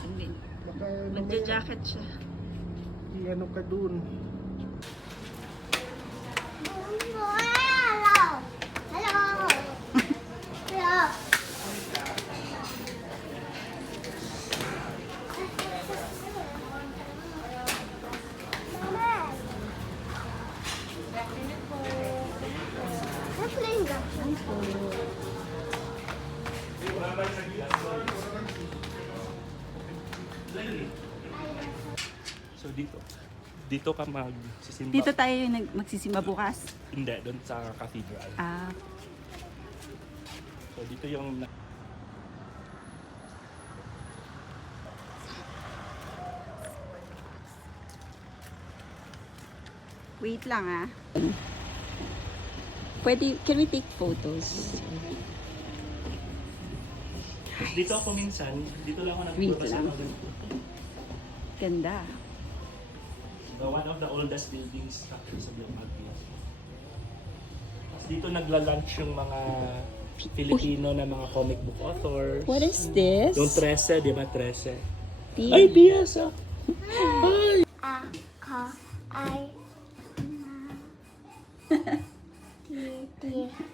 Hindi. Nagja-jacket siya. Ano ka dun? So dito ka magsisimba. Dito tayo magsisimba bukas. Hindi, doon sa cathedral. Ah, So dito yung wait lang ah. Pwede, can we take photos? dito ako minsan, dito lang ako Wait nagturo sa lang. mga ganito. Ganda. One of the oldest buildings actually sa Blackmagpia. Tapos dito nagla-lunch yung mga Filipino na mga comic book authors. What is this? Yung 13, di ba 13? Tea. Ay, Biasa! Ay!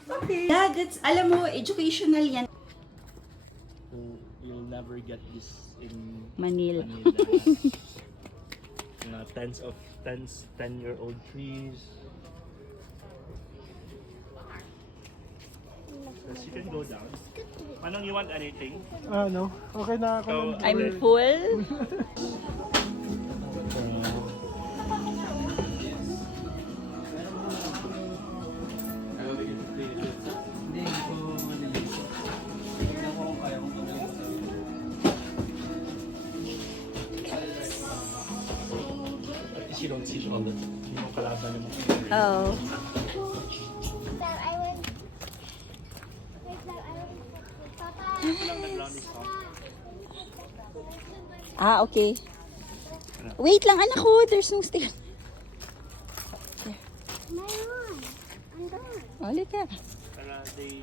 Okay. Yeah, that's, alam mo, educational yan. You'll never get this in Manila. Mga 10-year-old trees. Yes, you can go down. Manong, you want anything? Ano? Okay na ako. So, I'm full. At least you don't see all the yung kalaban naman. Oh. Walang nag-ground is off. Ah, okay. Wait lang, anak ko. There's no stick. Ulit ka. Para they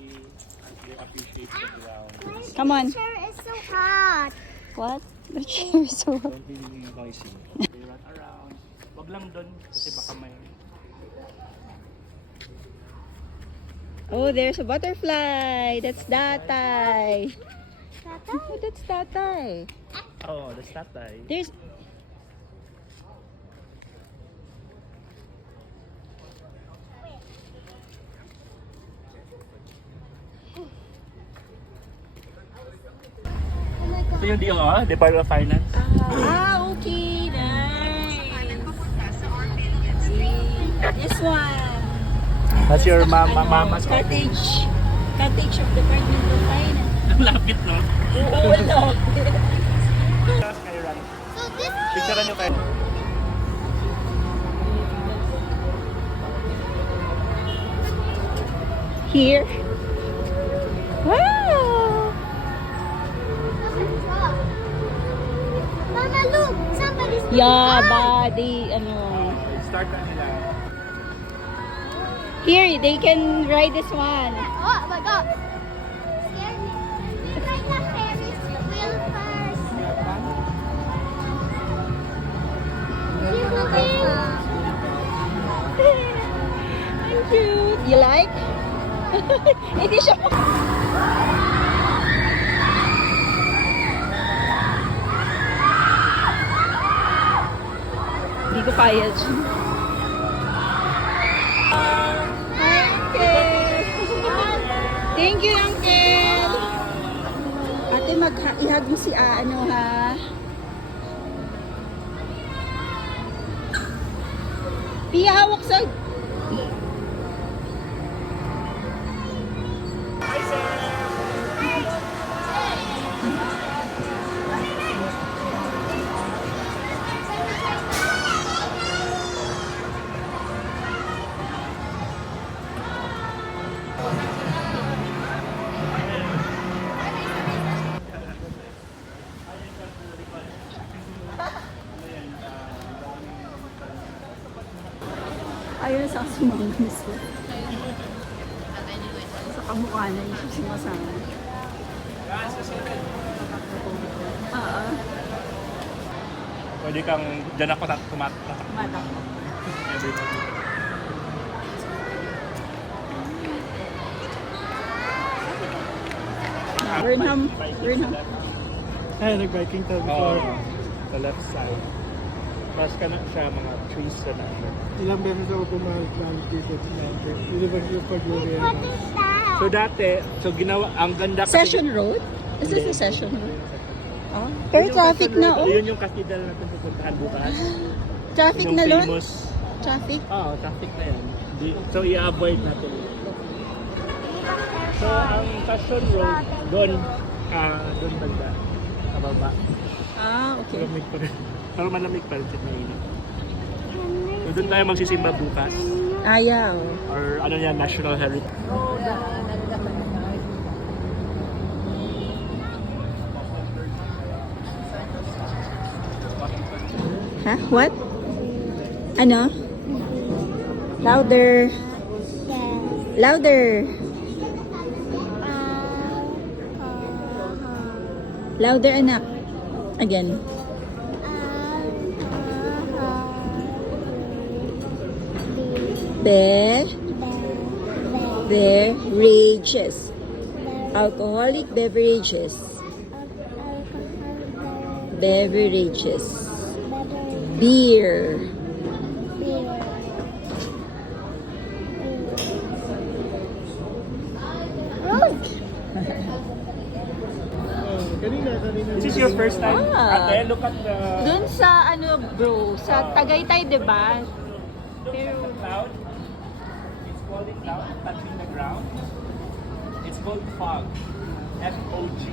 appreciate the ground. Come on. Chair is so hot. What? The chair is so... Don't be noisy. They run around. Wag lang doon kasi baka may... Oh, there's a butterfly. That's Datay. Oh, that's Datay. Oh, that's tatay. There's... Oh my god. Ito yung Department of Finance. Ah, okay. Nice. This one. That's your mama's Cottage. Cottage of Department of Finance. Ang lapit, no? Oo, lapit. So this Picturean nyo kayo. Here. Wow! Mama, look! Somebody's Yeah, body, ano. Start na nila. Here, they can ride this one. Oh my god! Scared me. We ride the Ferris wheel first. Ang cute. You like? Hindi siya po. Hindi ko payag. Thank you, Uncle. Ate, ihag mo si ano ha. Pia, hawak sa... Ayun sa sumangis ko. Sa kamukha na yung sumasama. Pwede kang, dyan ako tumatak. Burnham. Ay, nag-biking tayo Oo, before. sa left side. Tapos ka na siya mga trees sa natin. Ilang beses ako pumalag dito. Hindi ba yung pag-uri? What is that? So dati, ginawa, ang ganda kasi... Session Road? Is this a Session Road? Oh. Pero traffic na, oh. Yun yung cathedral natin pupuntahan bukas. Traffic Yung na, Lon? famous. Traffic? Oo, traffic na yan. So i-avoid natin. So ang Session Road, doon banda. Sa baba. Ah, okay. Malamig pa rin. Pero malamig pa rin sa mainit. So doon tayo magsisimba bukas. Ayaw. Or ano yan, National Heritage. Ha? What? Ano? Louder. Louder. Louder, anak. Again. Beverages. Alcoholic beverages. Beverages. Beer. Kanina. This is your first time? Ah. Ate, look at the... Doon sa ano bro, sa Tagaytay, 'di ba? Look at the cloud. It's falling down, touching the ground. It's called fog. F-O-G.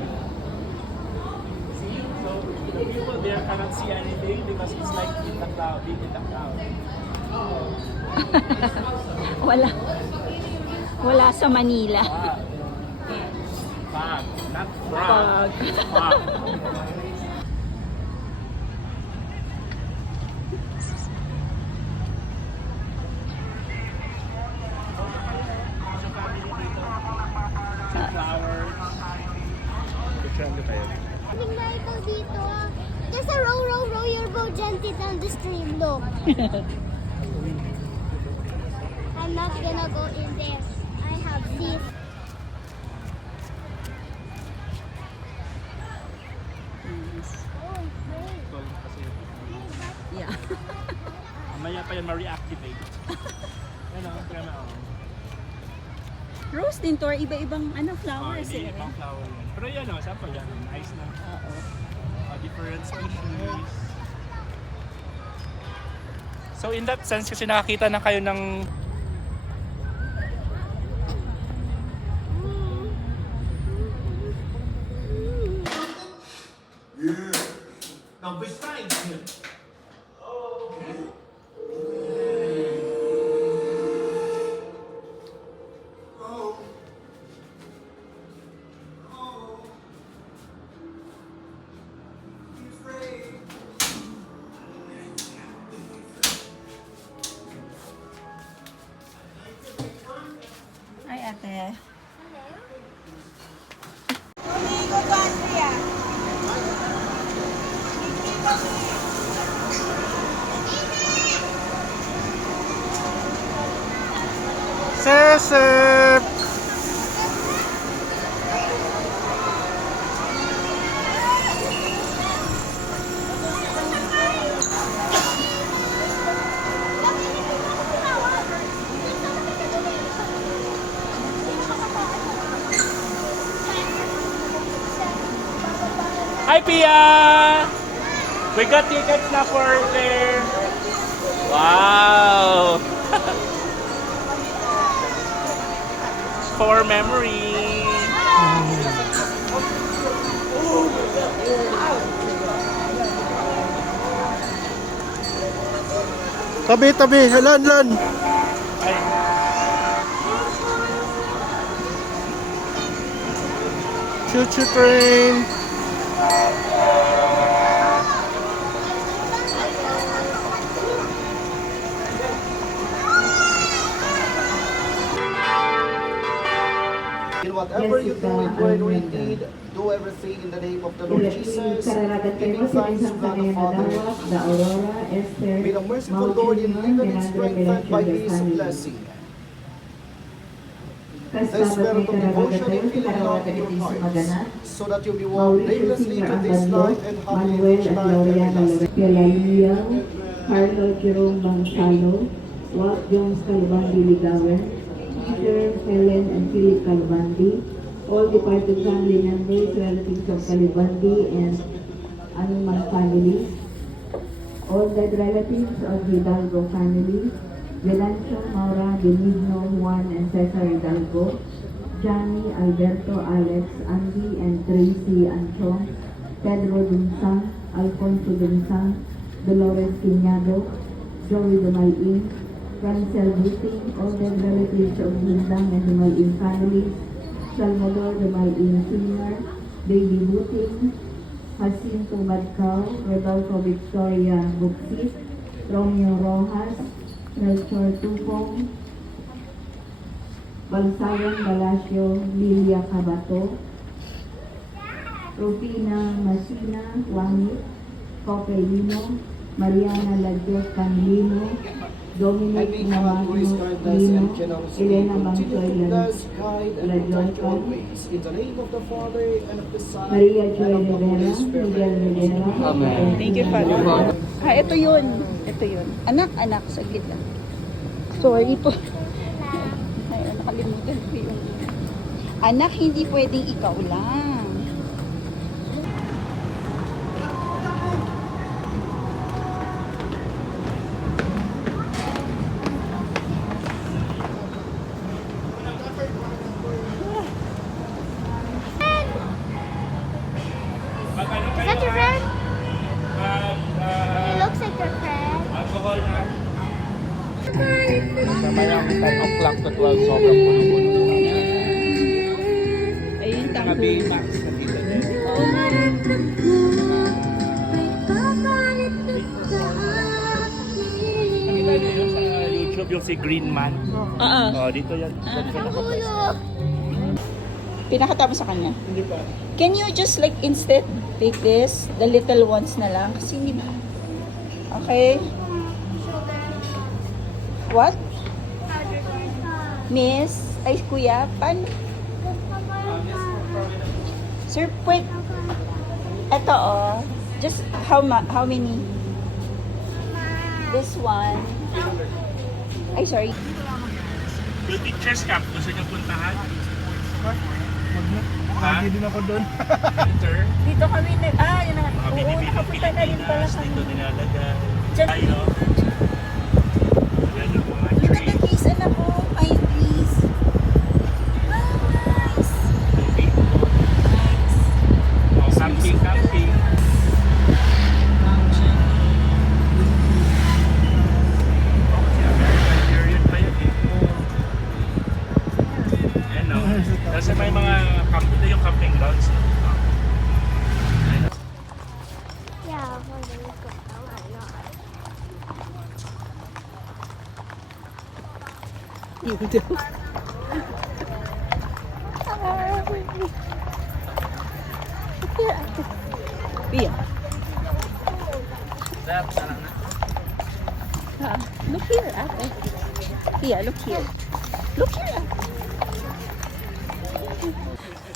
See? So the people there cannot see anything because it's like in the cloud, deep in the cloud. Wala sa Manila. Fog. Not frog. Fog. It's fog. Flowers. Picture mo tayo. Having Michael dito. There's a row your boat gently down the stream. Look. I'm not gonna go in there. I have this. Oh, great. Kasi Yeah. mamaya pa yan ma-reactivate. Yan o, kaya na ako. Rose din to, or iba-ibang ano Oh, flowers hindi, eh. ibang flower yan. Pero yan o, saan pa yan? Nice na. Oo. Different species. So in that sense, kasi nakakita na kayo ng Now besides him, Ay, ate. Sesep! Hi Pia! We got tickets na for there. Wow! For memory. Tabi! Lan! Ay, Choo-choo train! whatever you do in word or in deed, do everything in the name of the Lord Jesus, giving thanks to God the Father. May the merciful Lord in heaven is strengthened by His blessing. This spirit of devotion and feeling love in your hearts, so that you may walk blamelessly to this life and happy in each life everlasting. Pelalia, Carlo Jerome Bansalo, Walt Jones Calvandi Ligawen, Peter, Helen, and Philip Calvandi, all departed family members, relatives of Calvandi, and Anuman family, all dead relatives of Hidalgo family, Velancio, Maura, Benigno, Juan, and Cesar Hidalgo, Johnny, Alberto, Alex, Andy, and Tracy Anchong, Pedro Dunsang, Alfonso Dunsang, Dolores Quiñado, Joey Dumalin, Francel Buting, all dead relatives of Lindang and Dumalin families, Salvador Dumalin Sr., Baby Buting, Jacinto Madcao, Rodolfo Victoria Buksit, Romeo Rojas, Melchor Tupong, Balsayan Balacio, Lilia Cabato, Rufina Masina, Wangit, Coque Lino, Mariana Ladios Canlino, Dominic And may God grace Namagno guide us Lino, and counsel Elena and continue to Bangsoy bless, guide, and protect you Ladionca, always. In the name of the Father, and of the Son, Maria and Joy of the Holy Rivera, Spirit. Miguel Rivera, Amen. Thank you, Father. Ito yun. Ito yun. Anak, saglit lang. Sorry po. Ay, nakalimutan ko yung... Anak, hindi pwedeng ikaw lang. Is that your friend? It looks like your friend. Alcohol na. Mamayang 10 o'clock to 12, sobrang puno-puno. Ayun, Mga tangko. Baymax na dito. Oo nga. Nakita niyo yun sa YouTube yung si Green Man? Oo. Oh, dito yan. Hulog. Pinakatama sa kanya. Hindi pa. Can you just like instead take this, the little ones na lang? Kasi hindi ba? Okay. What? Miss? Ay, kuya? Paano? Sir, wait. Eto, oh. Just how many? This one. Ay, sorry. Yung teacher's camp, gusto niyo puntahan? Wag na. Ha? Lagi din ako doon. Winter, Dito kami yun na. mga Oo, binibili ng nakapunta na rin pala Pilipinas, kami. dito nilalagay. Diyan. Tayo. Ayan yung mga Look at tree. the trees, anak ko. Ay, trees. Nice. Nice. Oh, camping. Oh, kasi American period pa yun eh. Ayan no. Kasi may mga ito yung camping grounds. Yeah, hold on. Let's go. Oh my God. Pia. Look here, ate. Pia, look here. Look here.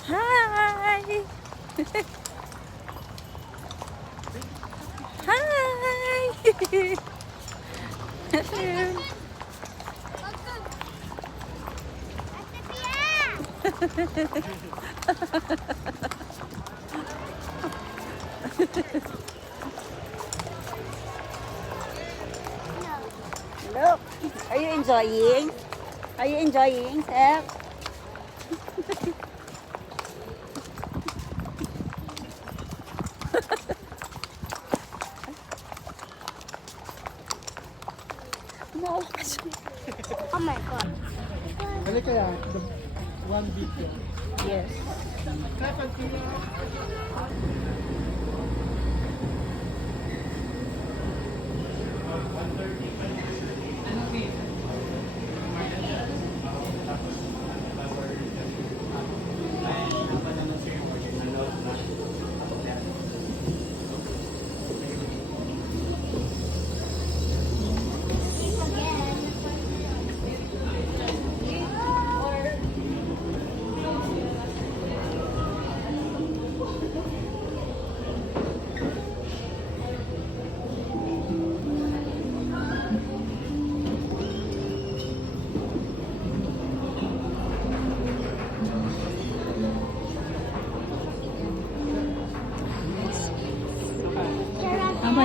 Hi. Hi. Look, are you enjoying? Are you enjoying, Seth? No. Oh my God. Ano kaya? The one video. Yes.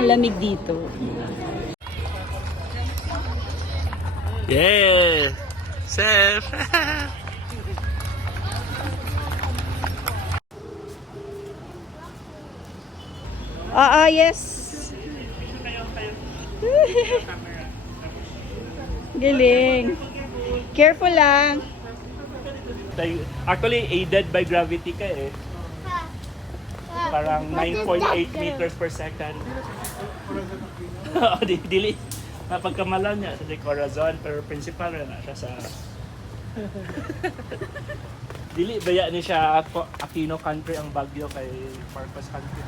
ang lamig dito. Yeah! Chef! Yes. Galing. Careful lang. Actually, aided by gravity ka eh. Parang 9.8 meters per second. Dili. Napagkamalan niya sa Corazon, pero principal na siya sa... Dili, baya ni siya Aquino country ang Baguio kay Marcos country.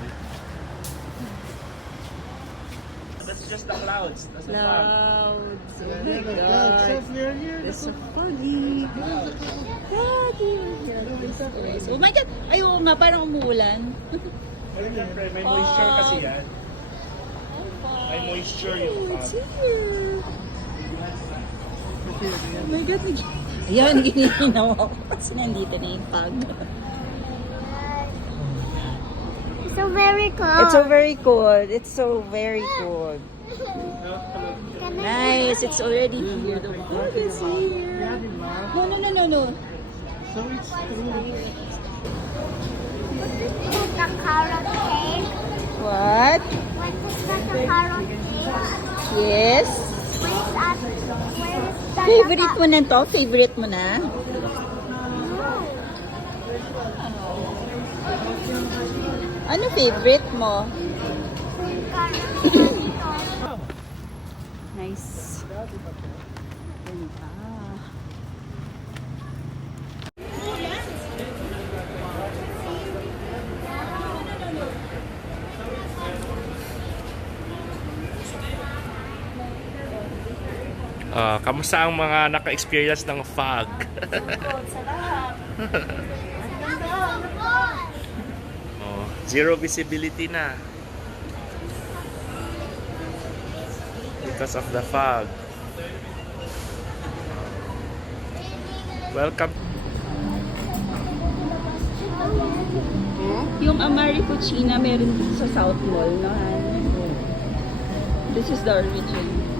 That's just the clouds. That's the fog. Clouds. Oh my Yeah, the God. clouds, Chef, we're here. It's so foggy. Foggy. Oh my God. Ay, oo nga, parang umuulan. Siyempre, may moisture kasi yan. May moisture yung fog. Oh my God. Ayan, gininaw ako. Kasi nandito na yung fog. It's so very cold. It's so very cold. It's so very cold. Can I Nice. It's already here. The fog is here. No. So it's true. the carrot cake? What? When is that the carrot cake? Yes. Where is that? Favorite mo na to? Favorite mo na? Ano favorite mo? Nice. Ganda. Kamusta ang mga naka-experience ng fog? Zero visibility na. Because of the fog. Welcome. Yung Amari Cucina meron dito sa South Mall, no? This is the origin.